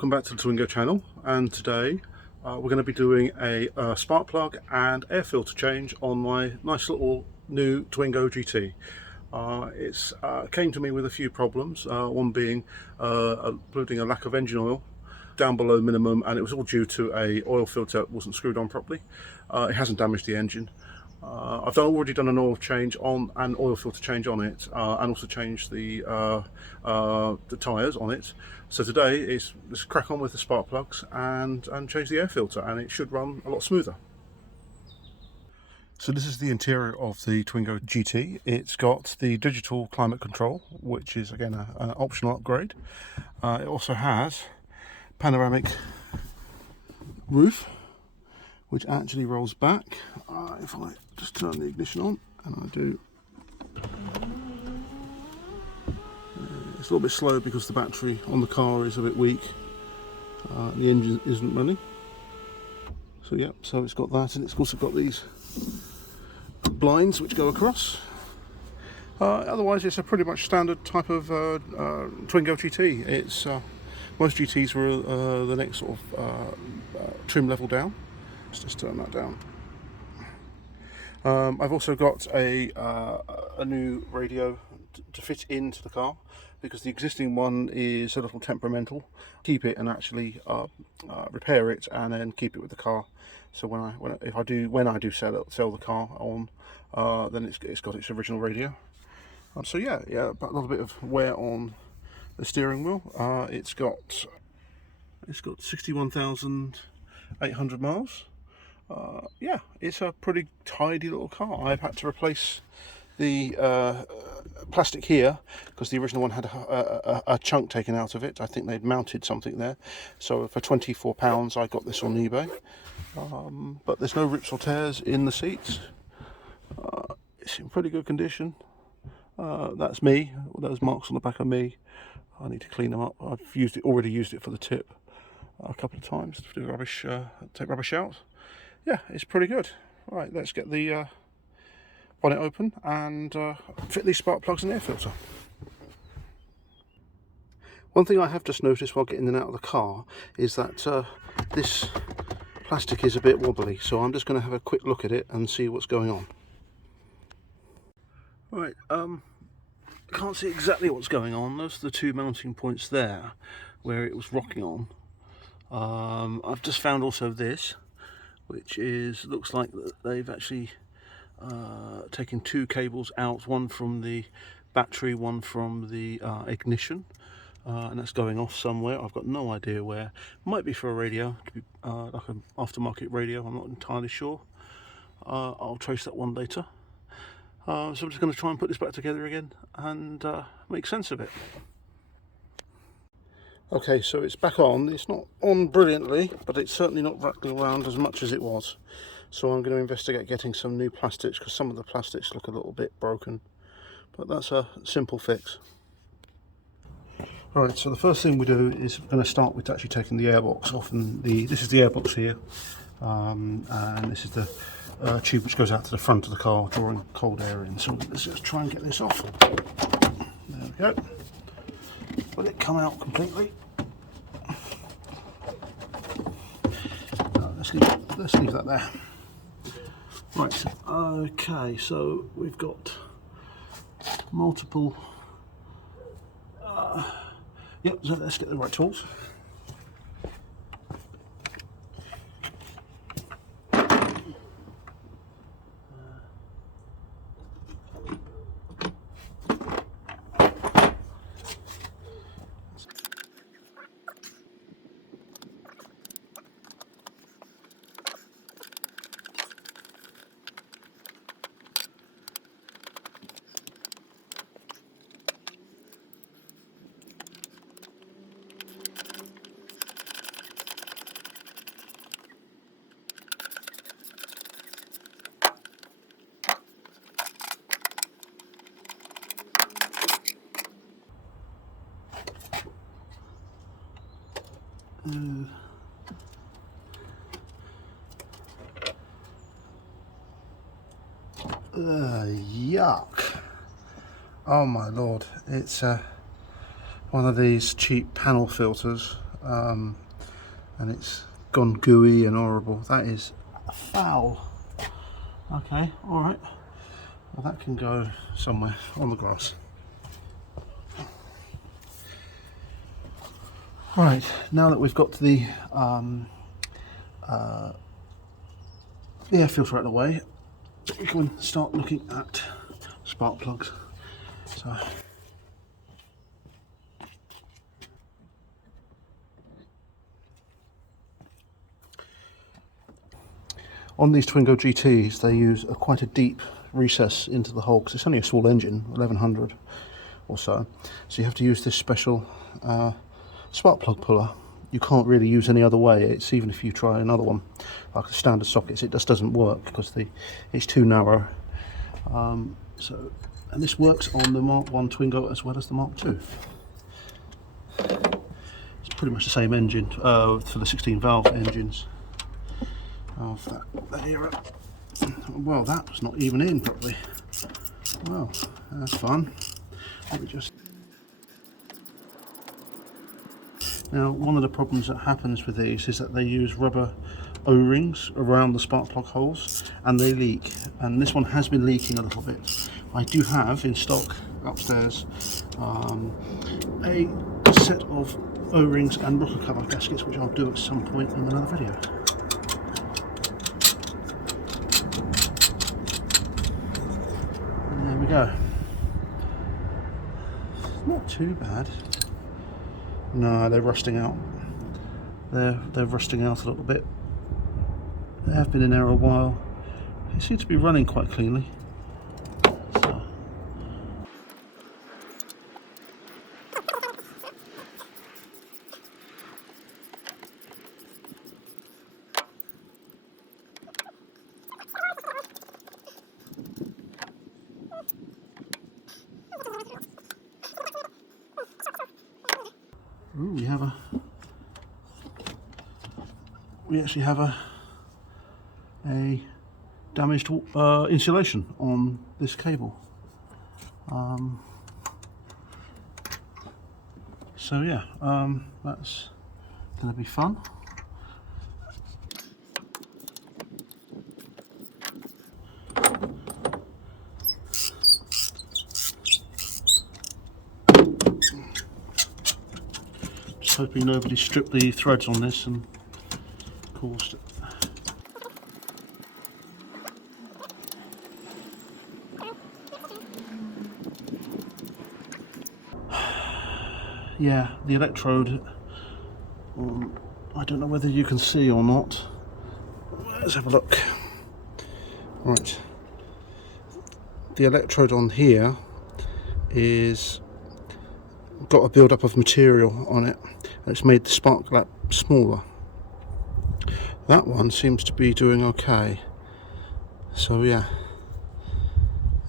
welcome back to the Twingo channel, and today we're going to be doing a spark plug and air filter change on my nice little new Twingo GT. It's came to me with a few problems, one being including a lack of engine oil down below minimum, and it was all due to a oil filter that wasn't screwed on properly. It hasn't damaged the engine. I've already done an oil change on an oil filter change on it, and also changed the tyres on it. So today let's crack on with the spark plugs and change the air filter, and it should run a lot smoother. So this is the interior of the Twingo GT. It's got the digital climate control, which is again an optional upgrade. It also has panoramic roof, which actually rolls back. If I just turn the ignition on, and I do, it's a little bit slow because the battery on the car is a bit weak. The engine isn't running. So yeah, so it's got that, and it's also got these blinds which go across. Otherwise, it's a pretty much standard type of Twingo GT. It's most GTs were the next sort of trim level down. Let's just turn that down. I've also got a new radio to fit into the car, because the existing one is a little temperamental. Keep it and actually repair it and then keep it with the car. So when I do sell the car on, then it's got its original radio. So yeah, but a little bit of wear on the steering wheel. It's got 61,800 miles. Yeah, it's a pretty tidy little car. I've had to replace the plastic here because the original one had a chunk taken out of it. I think they'd mounted something there. So for £24 I got this on eBay. But there's no rips or tears in the seats. It's in pretty good condition. That's me. Those marks on the back are me. I need to clean them up. I've already used it for the tip a couple of times to do rubbish, take rubbish out. Yeah, it's pretty good. Right, let's get the bonnet open and fit these spark plugs and air filter. One thing I have just noticed while getting in and out of the car is that this plastic is a bit wobbly, so I'm just going to have a quick look at it and see what's going on. Right, I can't see exactly what's going on. Those are the two mounting points there where it was rocking on. I've just found also this, which looks like they've actually taken two cables out, one from the battery, one from the ignition, and that's going off somewhere. I've got no idea where. Might be for a radio, like an aftermarket radio, I'm not entirely sure. I'll trace that one later. So I'm just going to try and put this back together again and make sense of it. Okay, so it's back on. It's not on brilliantly, but it's certainly not rattling around as much as it was. So I'm going to investigate getting some new plastics, because some of the plastics look a little bit broken. But that's a simple fix. Alright, so the first thing we do is we're going to start with actually taking the airbox off. And this is the airbox here, and this is the tube which goes out to the front of the car, drawing cold air in. So let's just try and get this off. There we go. Let it come out completely. Let's leave that there. Right, okay, so we've got multiple, yep, so let's get the right tools. Yuck. Oh my lord, it's one of these cheap panel filters. and it's gone gooey and horrible. That is foul. Okay, all right. Well, that can go somewhere on the grass. Right, now that we've got the air filter out of the way, we can start looking at spark plugs. So, on these Twingo GTs, they use quite a deep recess into the hole because it's only a small engine, 1100 or so. So you have to use this special spark plug puller. You can't really use any other way. It's even if you try another one, like the standard sockets, it just doesn't work because it's too narrow. And this works on the Mark 1 Twingo as well as the Mark 2. It's pretty much the same engine for the 16 valve engines of that era. Well, that was not even in properly. Well, that's fun. Let me just... Now, one of the problems that happens with these is that they use rubber O-rings around the spark plug holes and they leak, and this one has been leaking a little bit. I do have in stock upstairs a set of O-rings and rocker cover gaskets, which I'll do at some point in another video. And there we go. Not too bad. No, they're rusting out. They're rusting out a little bit. They have been in there a while. It seems to be running quite cleanly. So. Ooh, we actually have a damaged insulation on this cable. So yeah, that's going to be fun. Just hoping nobody stripped the threads on this and caused it. Yeah, the electrode, I don't know whether you can see or not. Let's have a look. Right, the electrode on here is got a build-up of material on it, and it's made the spark gap smaller. That one seems to be doing okay. So yeah,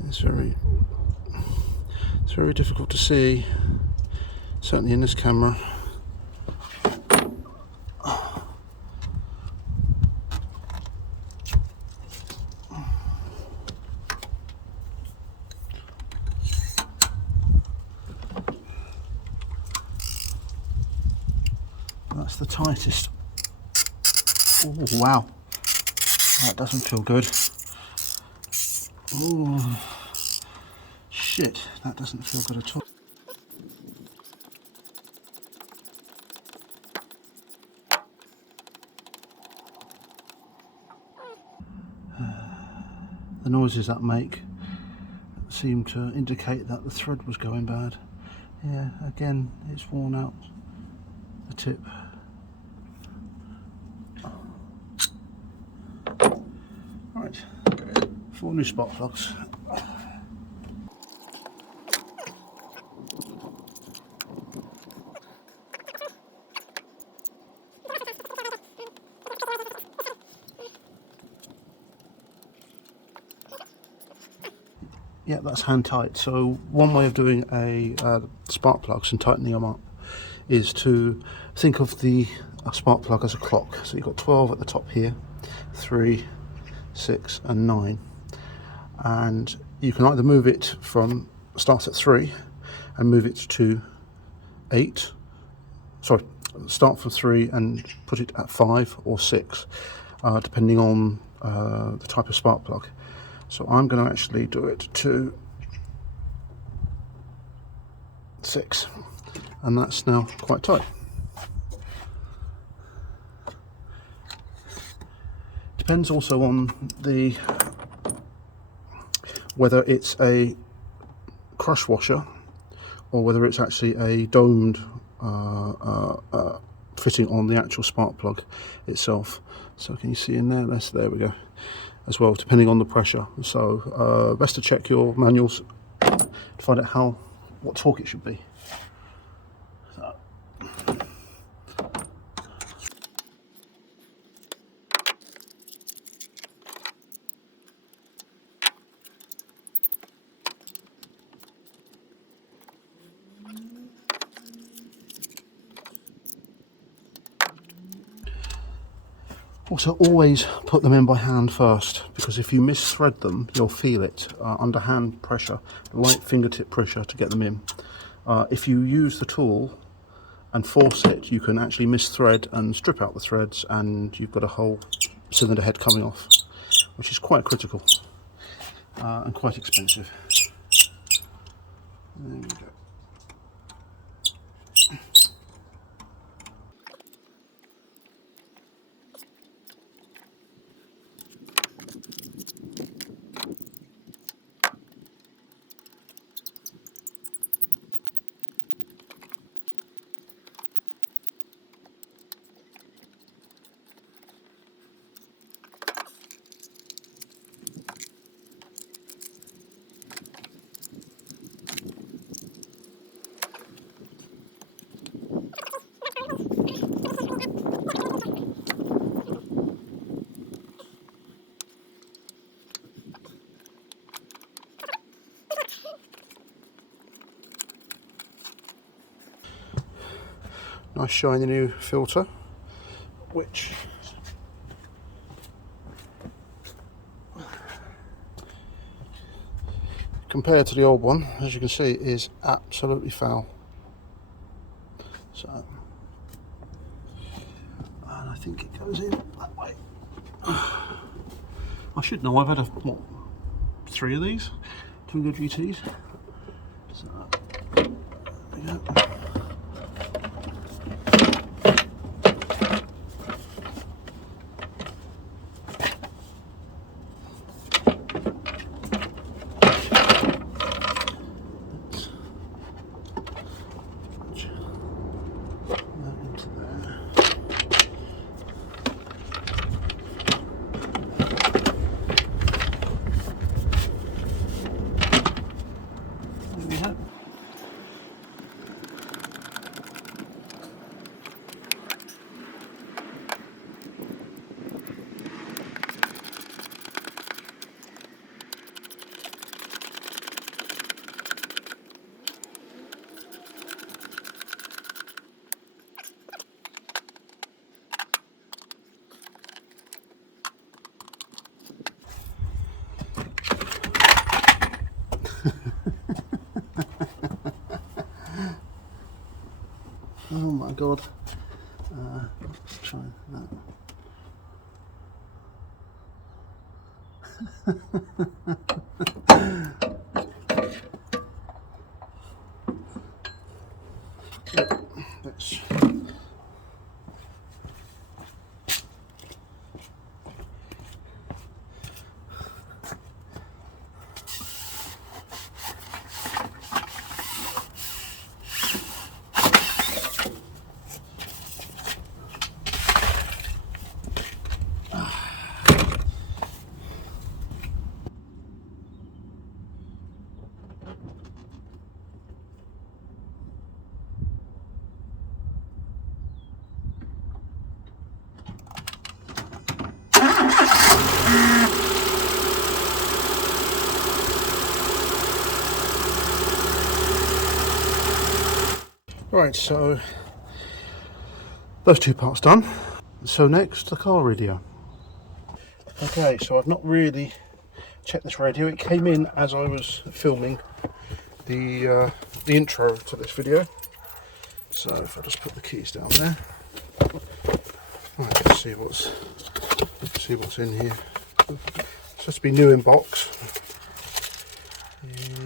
it's very difficult to see, certainly in this camera. That's the tightest. Oh wow, that doesn't feel good. Oh shit, that doesn't feel good at all. The noises that make seem to indicate that the thread was going bad. Yeah, again, it's worn out the tip. Right, 4 new spark plugs. Yeah, that's hand tight. So one way of doing a spark plugs and tightening them up is to think of the spark plug as a clock. So you've got 12 at the top here, 3, 6 and 9, and you can either move it from start at 3 and move it to 8, sorry, start from 3 and put it at 5 or 6, depending on the type of spark plug. So I'm going to actually do it to 6, and that's now quite tight. Depends also on the whether it's a crush washer or whether it's actually a domed fitting on the actual spark plug itself. So can you see in there? There we go. As well, depending on the pressure. So best to check your manuals to find out what torque it should be. So. Also, always put them in by hand first, because if you misthread them, you'll feel it under hand pressure, light fingertip pressure to get them in. If you use the tool and force it, you can actually misthread and strip out the threads, and you've got a whole cylinder head coming off, which is quite critical and quite expensive. There we go. Nice shiny new filter, which compared to the old one, as you can see, is absolutely foul. So, and I think it goes in that way. I should know, I've had what, 3 of these Twingo GTs. So, there we go. Oh my god. Let's try that. Let's Right, so those 2 parts done. So next, the car radio. Okay, so I've not really checked this radio. It came in as I was filming the intro to this video. So if I just put the keys down there, right, let's see what's in here. It's supposed to be new in box.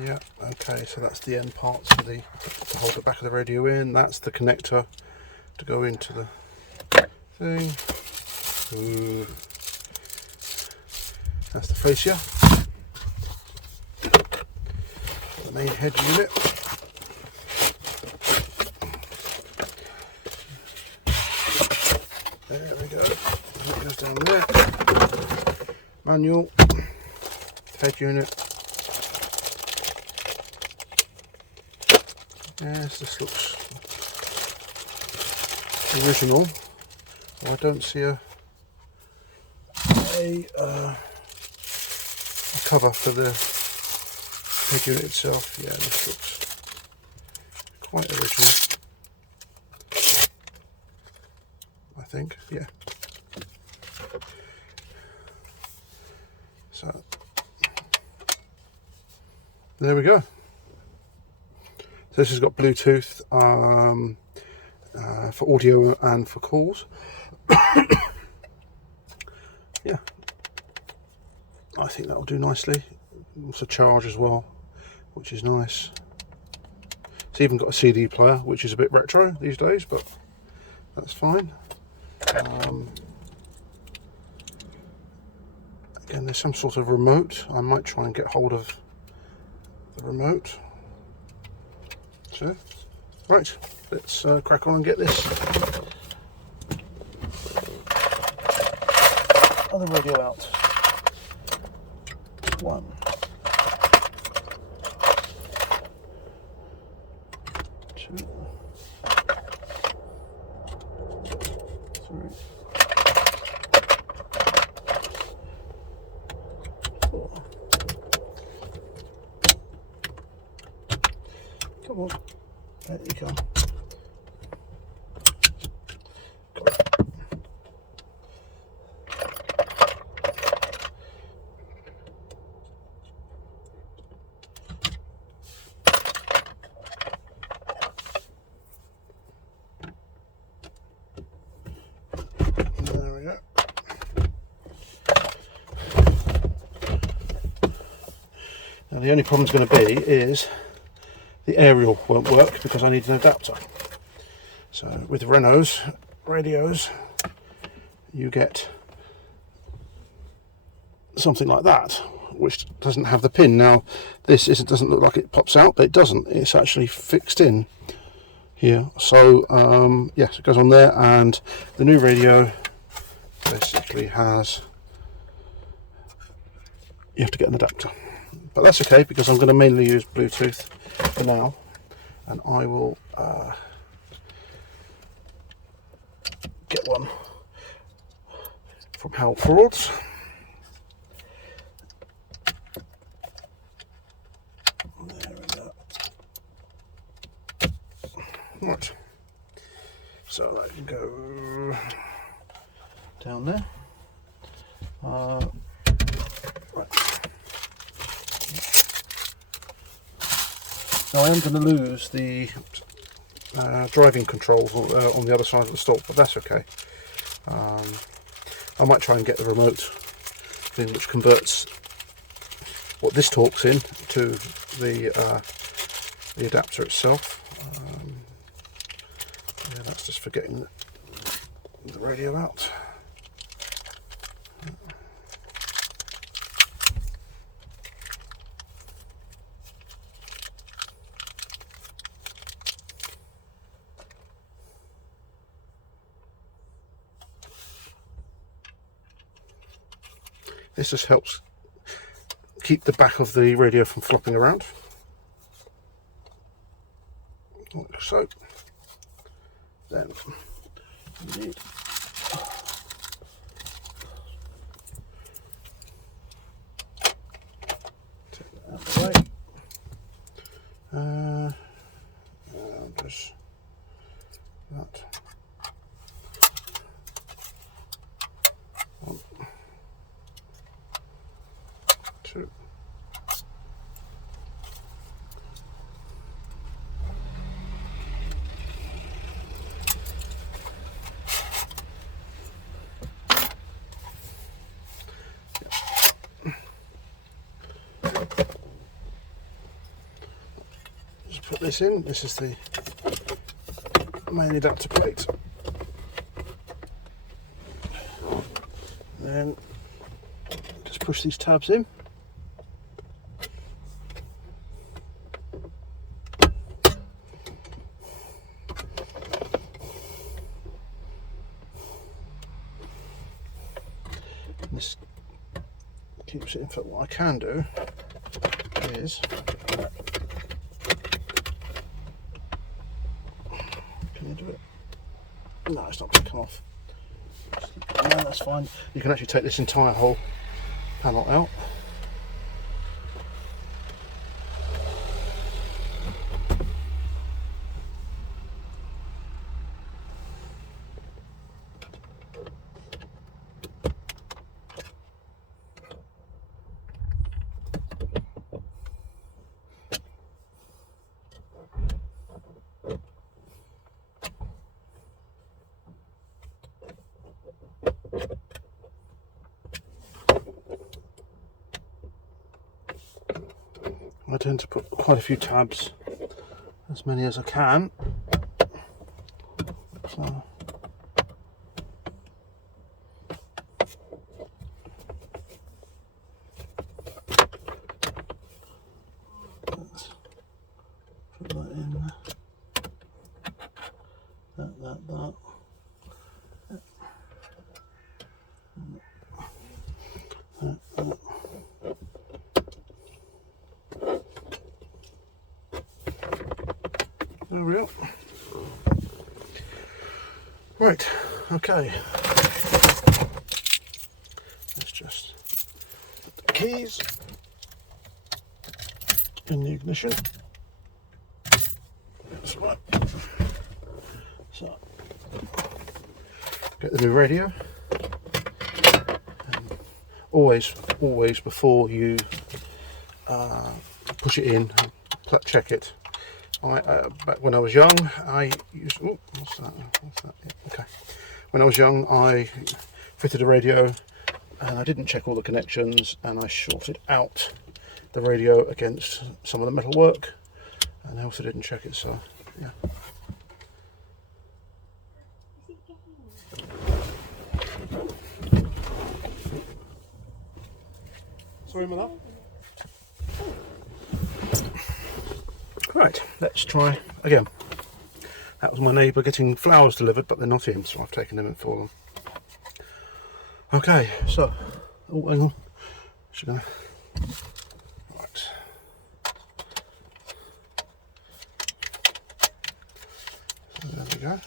Yeah, okay, so that's the end parts for to hold the back of the radio in. That's the connector to go into the thing. Ooh. That's the fascia. The main head unit. There we go. That goes down there. Manual. Head unit. Yes, this looks original. I don't see a cover for the head unit itself. Yeah, this looks quite original, I think. Yeah. So there we go. So this has got Bluetooth for audio and for calls. Yeah, I think that will do nicely. It's a charge as well, which is nice. It's even got a CD player, which is a bit retro these days, but that's fine. Again, there's some sort of remote. I might try and get hold of the remote. So, right, let's crack on and get this other radio out. 1, 2, 3, 4. Come on, there you go. There we go. Now the only problem's going to be is the aerial won't work because I need an adapter. So with Renault's radios, you get something like that, which doesn't have the pin. Now this doesn't look like it pops out, but it doesn't. It's actually fixed in here. So yes, it goes on there, and the new radio basically has, you have to get an adapter. But that's okay because I'm going to mainly use Bluetooth for now, and I will get one from Hal Frauds. There we go. Right, so I can go down there. Right. Now I am going to lose the driving controls on the other side of the stalk, but that's okay. I might try and get the remote thing which converts what this talks in to the adapter itself. Yeah, that's just for getting the radio out. This just helps keep the back of the radio from flopping around, like so. Then you need take that out of the way, and just that. One, 2. this in. This is the main adapter plate. Then just push these tabs in. This keeps it in. Fact, what I can do is, can you do it? No, it's not going to come off. No, that's fine. You can actually take this entire whole panel out. I tend to put quite a few tabs, as many as I can. So let's put that in. That. There we are. Right, okay. Let's just put the keys in the ignition. That's right. So, get the new radio. And always before you push it in, check it. Back when I was young, I used. Oh, what's that? Yeah, okay. When I was young, I fitted a radio, and I didn't check all the connections, and I shorted out the radio against some of the metal work, and I also didn't check it. So, yeah. Sorry about that. Right, let's try again. That was my neighbour getting flowers delivered, but they're not in, so I've taken them in for them. Okay, so, oh, hang on. Just gonna, right. So there we go.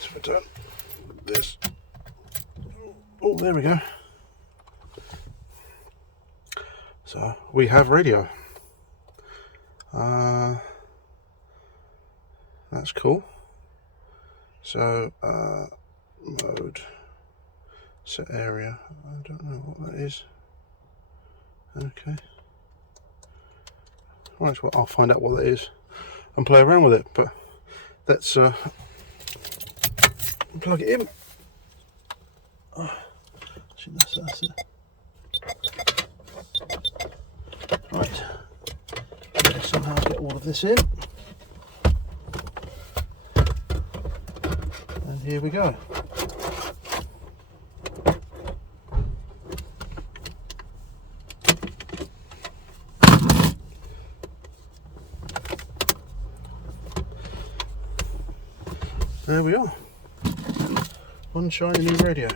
So we turn this. Oh, there we go. So we have radio. That's cool. So mode, set area. I don't know what that is. Okay. Right, well, I'll find out what that is and play around with it. But let's plug it in. Oh, that's it. Right, let's somehow get all of this in, and here we go. There we are, one shiny new radio.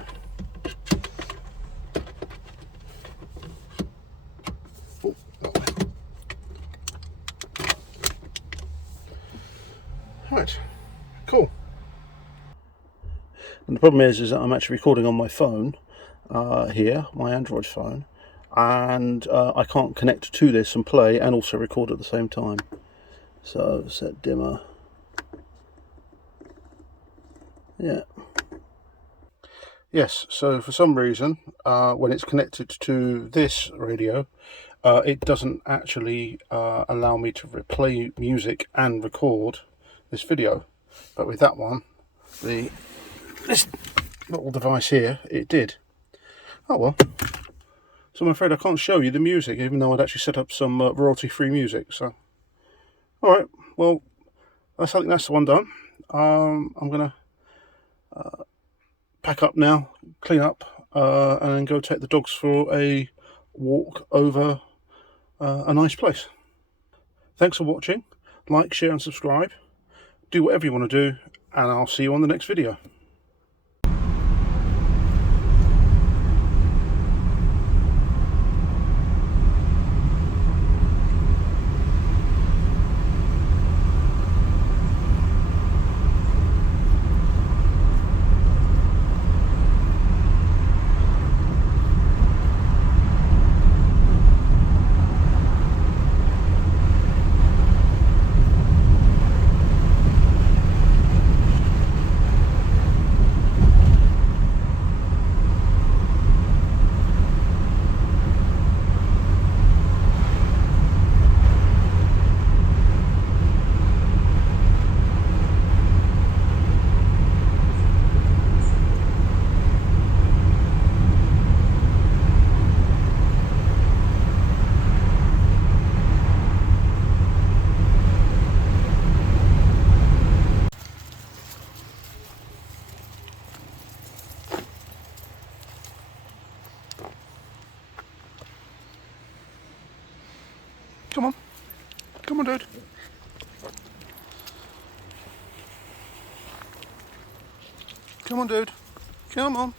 Right, cool. And the problem is that I'm actually recording on my phone here, my Android phone, and I can't connect to this and play and also record at the same time. So set dimmer. Yeah. Yes, so for some reason, when it's connected to this radio, it doesn't actually allow me to play music and record this video, but with that one, this little device here, it did. Oh well, So I'm afraid I can't show you the music, even though I'd actually set up some royalty-free music. So, all right, well, I think that's the one done. I'm gonna pack up now, clean up, and then go take the dogs for a walk over a nice place. Thanks for watching. Like, share, and subscribe. Do whatever you want to do, and I'll see you on the next video. Come on. Come on, dude. Come on, dude. Come on.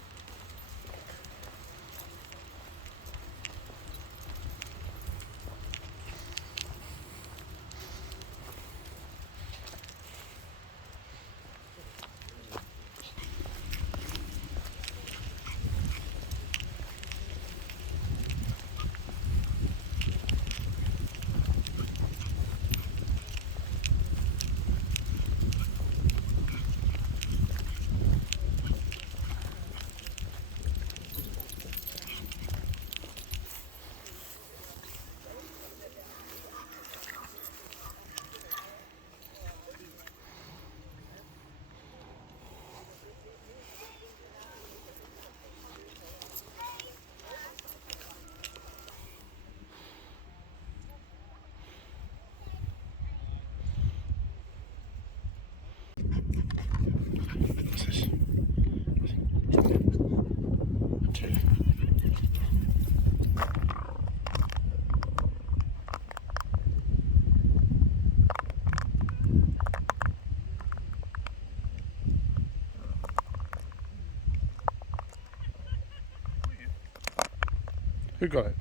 What's this? Two. Who got it?